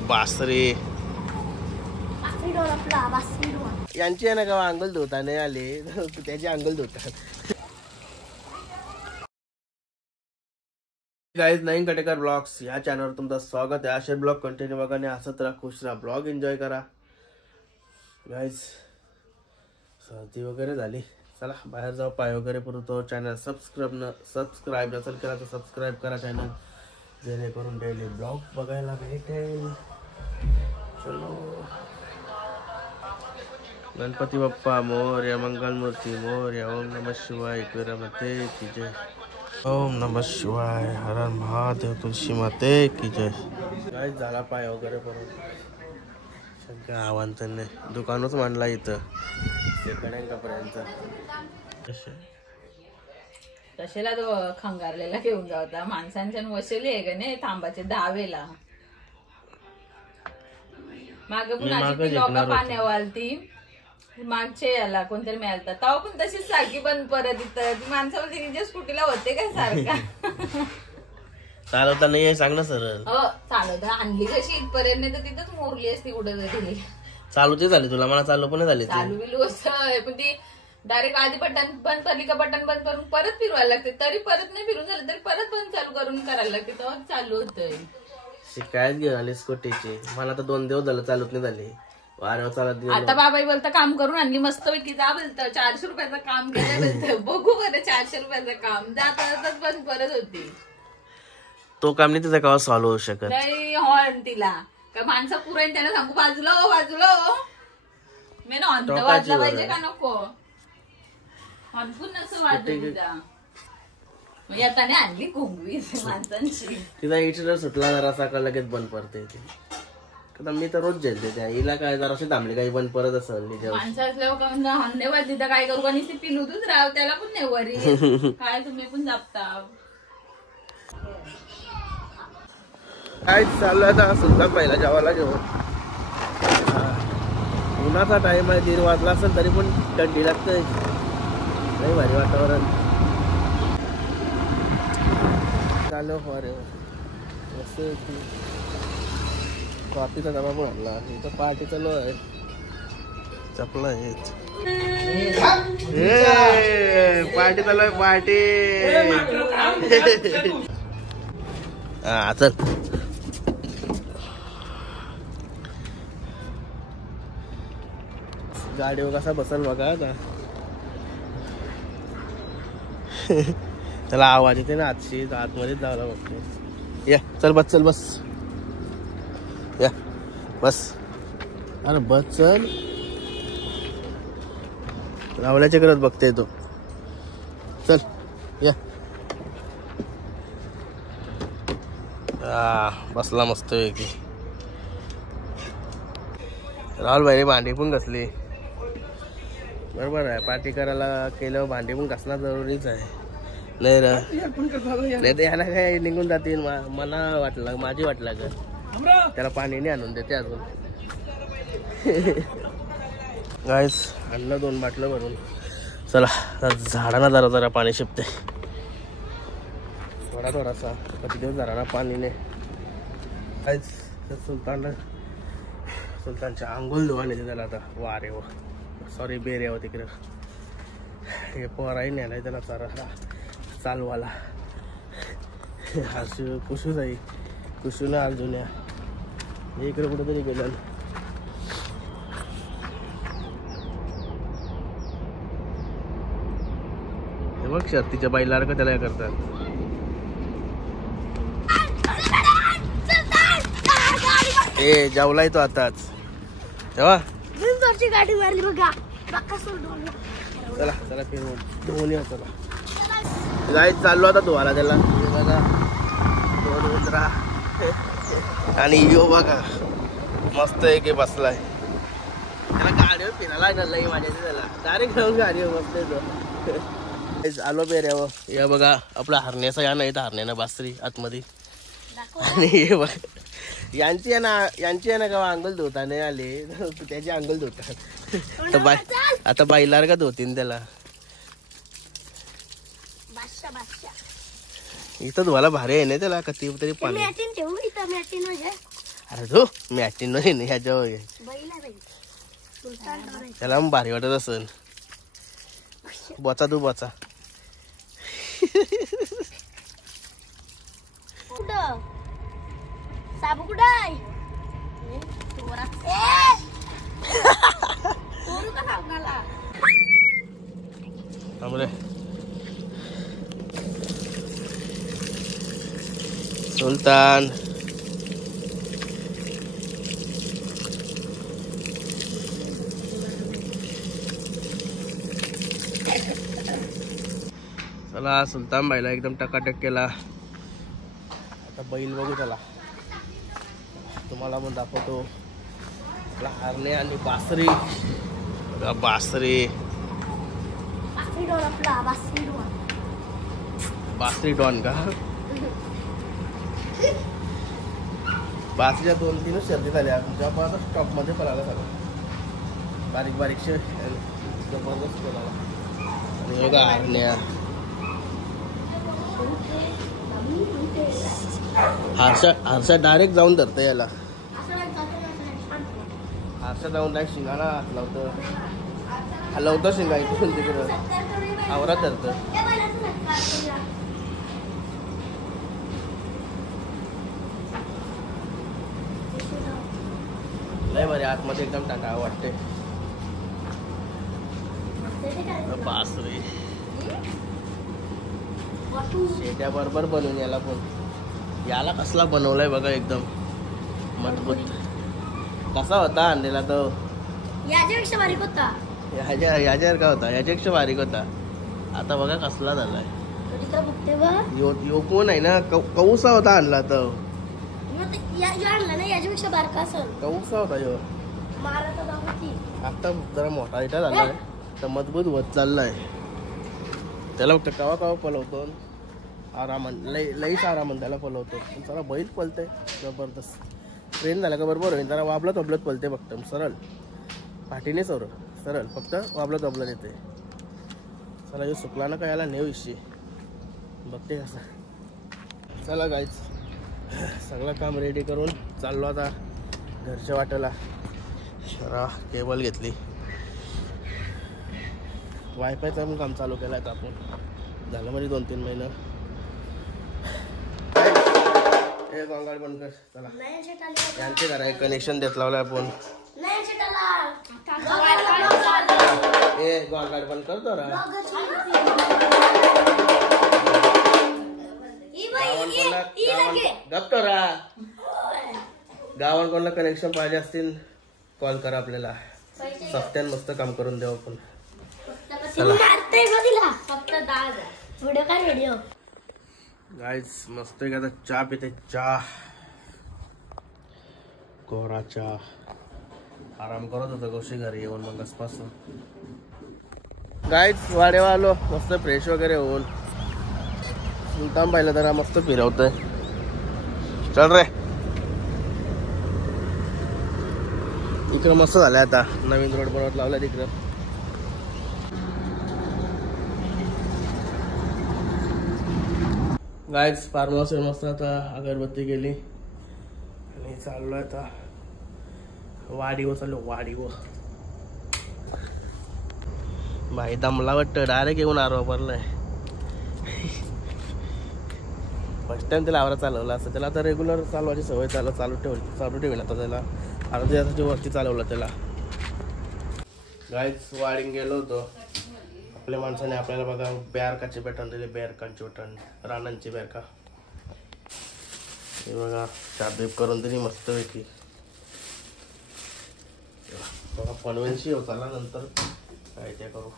बासरी यांची आहे ना का अंगल धुता नाही आले त्याची अंगल धुतात. गाइस नवीन कटेकर ब्लॉग्स या चॅनलवर तुमचं स्वागत आहे. असे ब्लॉग कंटिन्यू बघा आणि असंच राहा, खुश राहा, ब्लॉग एन्जॉय करा. गाइस सर्दी वगैरे झाली, चला बाहेर जाऊ, पाय वगैरे पुरतो. चॅनल सबस्क्राईब नसेल केला तर सबस्क्राईब करा चॅनल, जेणेकरून डेली ब्लॉग बघायला भेटेल. चलो गणपती बाप्पा मोरया, मंगलमूर्ती मोरया, ओम नमः शिवाय, एकविरा माते की जय, ओम नमः शिवाय, हर हर महादेव, तुलसी माते की जय. काय झाला पाय वगैरे करून सगळं आव्हान दुकानच मांडला इथं कपड्यांचा. कशाला तो खंगारलेला घेऊन जाता, माणसांच्या वसले आहे का नाही थांबाचे दहावेला. मागे पुन्हा लोक पाण्यावाल ती मागचे याला कोणतरी मिळालता तेव्हा पण तशीच सारखी बंद परत इथं माणसावर तिच्या स्कूटीला होते काय सारखा. चालवता नाही सांग ना सरळ. हो चालवता आणली कशी इथपर्यंत तर तिथंच मोरली असती कुठं तरी. चालूची झाली तुला, मला चालू पण झाली. चालू बिलू असं पण ती डायरेक्ट आधी बटन बंद करली का बटन बंद करून परत फिरवायला लागते, तरी परत नाही फिरून झालं तरी परत बंद चालू करून करायला लागते तेव्हा चालू होतंय. शिकायत घेऊन आली स्कूटीची, मला तर 2 दिवस झालं चालत नाही झाली. वाऱ्यावर चालत आता बाबाई बोलतं काम करून आणली मस्त पैकी, जा बोलतं 400 रुपयाचं काम केलं बोलतं. बघू बरं 400 रुपयाचं काम जाताच बंद परत होती. तो काम नाही तिचा का सॉल्व होऊ शकत नाही. हॉर्न तिला का माणसं पुरेन त्यांना सांगू बाजूला हो बाजूला हो, मी ना हॉर्न वाजला पाहिजे का नको, हॉर्न पण नसं वाजलं तिचा. आता नाही आणली कुंगवी माणसांची, तिचा इटरर सुटला जरा का लगेच बंद पडते. मी तर रोज झेलते त्या हिला काय जरा अशी थांबली काही बंद परत असेल माणसं असल्यावर हॉर्न वाजली तर काय करू, आणि ती पिलूतच राव त्याला पण नाही वरी काय तुम्ही पण दाबता. काय चालू आता सुद्धा पहिला जेवायला घेऊन. उन्हाचा टाइम आहे, 3 वाजला असेल तरी पण थंडी लागते, नाही भारी वातावरण चालू. अरे मस्त कॉफीचा डबा पण आणला, इथं पार्टी चालू आहे. चपला पार्टी चालू आहे, पार्टी. हा चल गाडीवर कसा बसल बघा आता. त्याला आवाज येते ना आतशी, आतमध्येच जायला बघते. या चल बस, चल बस, या बस. अरे बस चल, लावल्याच्या करत बघते तो. चल या. बसला मस्त पैकी. राहुल भाई भांडी पण घासली, बरोबर आहे. पार्टी करायला केल्यावर भांडी पण घासणं जरुरीच आहे. नाही रे नाही तर याला काय निघून जातील. मला वाटलं, माझी वाटलं का त्याला पाणी नाही आणून देते अजून. गाईस आणलं 2 बाटलं भरून. चला झाडांना जरा पाणी शिपते थोडासा. कधी दिवस झाडांना पाणी नाही. गाईस सुलतानच्या आंघोळ धुवायला त्याला आता वारे व सॉरी बेरे व तिकडे हे पोराही नेलाय त्याला चालवाला. हसू कुशू जाई कुशूला अर्जुन्या इकडे कुठेतरी गेलं. हे बघ शर्तीच्या बाईला का त्याला करतात. ए जावलाय तो आताच तेव्हा गाडी मारली बघा. चला चला फिर धुवून येऊ. चला गाईच चाललो आता धुवाला त्याला. बघा 2 उतरा आणि यो बघा मस्त आहे की बसलाय. त्याला गाडीवर फिरायला लागलं माझ्या त्याला डायरेक्ट घेऊन गाडीवर बसते तो. आलो बेऱ्यावर. या बघा आपला हरण्याचा या नाही तर हरण्यानं बासरी आतमध्ये. आणि हे बघ यांची आहे ना का अंगल धुता नाही आले त्याची अंगल धुतात. आता बाईला का धुतीन त्याला. इथं धुवायला भारी आहे ना त्याला, कधी तरी पाणी अरे जो मॅटिन नाही ह्याच्यावर बैल आहे बाई. सुलतान डॉन आहे. त्याला मग भारी वाटत असेल. बचा तू बचा. कुठं साबू कुठं आहे? थांब रे. सुलतान चला सुलतान बाईला एकदम टकाटक केला. आता बैल बघू त्याला तुम्हाला पण दाखवतो. आपला हरणे आणि बासरी. बासरी बासरी डॉन का? बासरीच्या 2-3 शर्दी झाल्या. तुमच्या स्टॉप मध्ये पळाला सगळं बारीक बारीकशे जबरदस्त पळाला. आणि बघा हरण्या. हारशा डायरेक्ट जाऊन धरतं याला. हारशा जाऊन डायरेक्ट शिंगाला हलवतं शिंगा इकडून तिकडं आवरात धरतं. लय बरे आतमध्ये एकदम टाकावं वाटते. बासरी शेट्या बरोबर बनवून याला कसला बनवलाय बघा एकदम मजबूत. कसा होता आणलेला तो? याच्यापेक्षा बारीक होता. याच्यावर का होता? याच्यापेक्षा बारीक होता. आता बघा कसला झालाय. यो कोण आहे ना कौसा होता आणला तो. याच्यापेक्षा बारका असेल. कौसा होता यो. आता जरा मोठा इटा झालाय तर मजबूत होत चाललाय. त्याला फक्त कवा कवा पलवतो आरामान. लईच आरामान त्याला पलवतो. पण जरा बैल पलते जबरदस्त. ट्रेन झाला का बरोबर होईल. जरा वाबलत पलते फक्त सरळ पाठीने सरळ फक्त वाबलत येते. चला यो सुकला ना का याला नेव इशी बघते कसं. चला गाईच सगळं काम रेडी करून चाललो आता घरच्या वाटेला. शरा केबल घेतली. वायफायचं पण काम चालू केलं आहे आपण. झालं म्हणजे 2-3 महिने. ए गोंगाड बंद कर. चला यांचे घरा एक कनेक्शन देत लावलं आपण. ए गोंगाड बंद कर जरा. गावांकडनं कनेक्शन पाहिजे असतील कॉल करा आपल्याला. सप्त्यान मस्त काम करून देऊ आपण. गाईज मस्त आता चहा पिते. चहा कोरा चहा. आराम करत होता गोष्टी घरी येऊन मग आसपासून. गाईज वाडेवा आलो मस्त फ्रेश वगैरे होऊन. सुलतान बाईला जरा मस्त फिरवतोय. चल रे. इकडं मस्त झालंय आता. नवीन रोड बनवत लावलाय तिकडं. गाईज फार्म हाऊस मस्त आता अगरबत्ती गेली आणि चाललो आता वाडीवर. चाललो वाडीवर. भाई दमला वाटतं. डायरेक्ट येऊन आरो पडलाय. फर्स्ट टाइम त्याला आवरा चालवला असतं. त्याला आता रेग्युलर चालवायची सवय चालू ठेवेल आता त्याला. अर्ध्या दिवसाची वरती चालवलं त्याला. गाईज वाडीन गेलो होतो. आपल्या माणसाने आपल्याला बघा बेरकाचे बॅटन दिले. बेरकांचे बॅटन रानांचे बेरका. हे बघा चादीप करून दिली मस्तपैकी. बघा पनवेलशी होताला नंतर काय ते करू.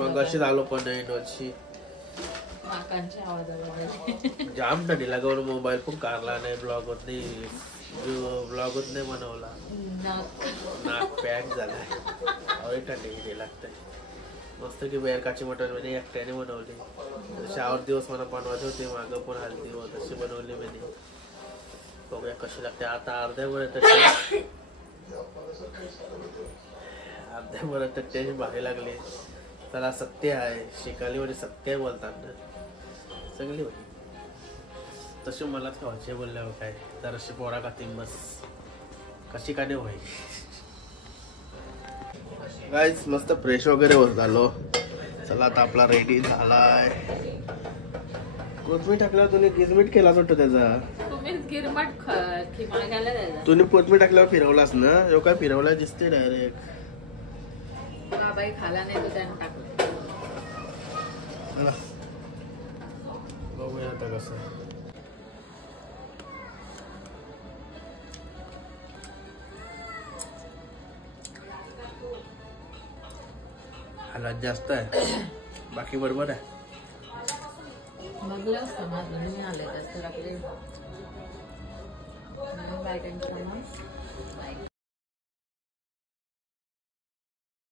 मग अशी झालो पण जाम थंडी लागवड. मोबाईल खूप कारला नाही. ब्लॉग होत नाही बनवला. नाक पॅक झालाय. थंडी लागतंय. मस्त की बाहेर काची मटण मी एकट्याने बनवली. 6 दिवस मला बनवायचे होते, मागं पण हल्दी व तशी बनवली मी. बघूया कशी लागते. आता अर्ध्या भरात त्याची भारी लागली. त्याला सत्य आहे, शिकाली म्हणजे सत्य बोलतात ना, चांगली होती. तशी मलाच खावायचे बोलल्यावर काय जराशी पोरा खातील बस, कशी का नाही व्हाय. गाईज मस्त फ्रेश वगैरे होत झालो. चला आता आपला रेडी झालाय. कोथमीर टाकल्यावर तुम्ही गिरमीट केलाच वाटतं त्याचा. तुम्हीच गिरमट खिमा घाला त्याचा. तुम्ही कोथमीर टाकल्यावर फिरवलास ना, यो काय फिरवला दिसते डायरेक्ट. बाबाई खाला नाही तो त्याने टाकलं. चला बघूया आता कसं. हलत जास्त आहे, बाकी बरोबर आहे. बघलं समज नाही आले जास्त टाकले. बायकांची समज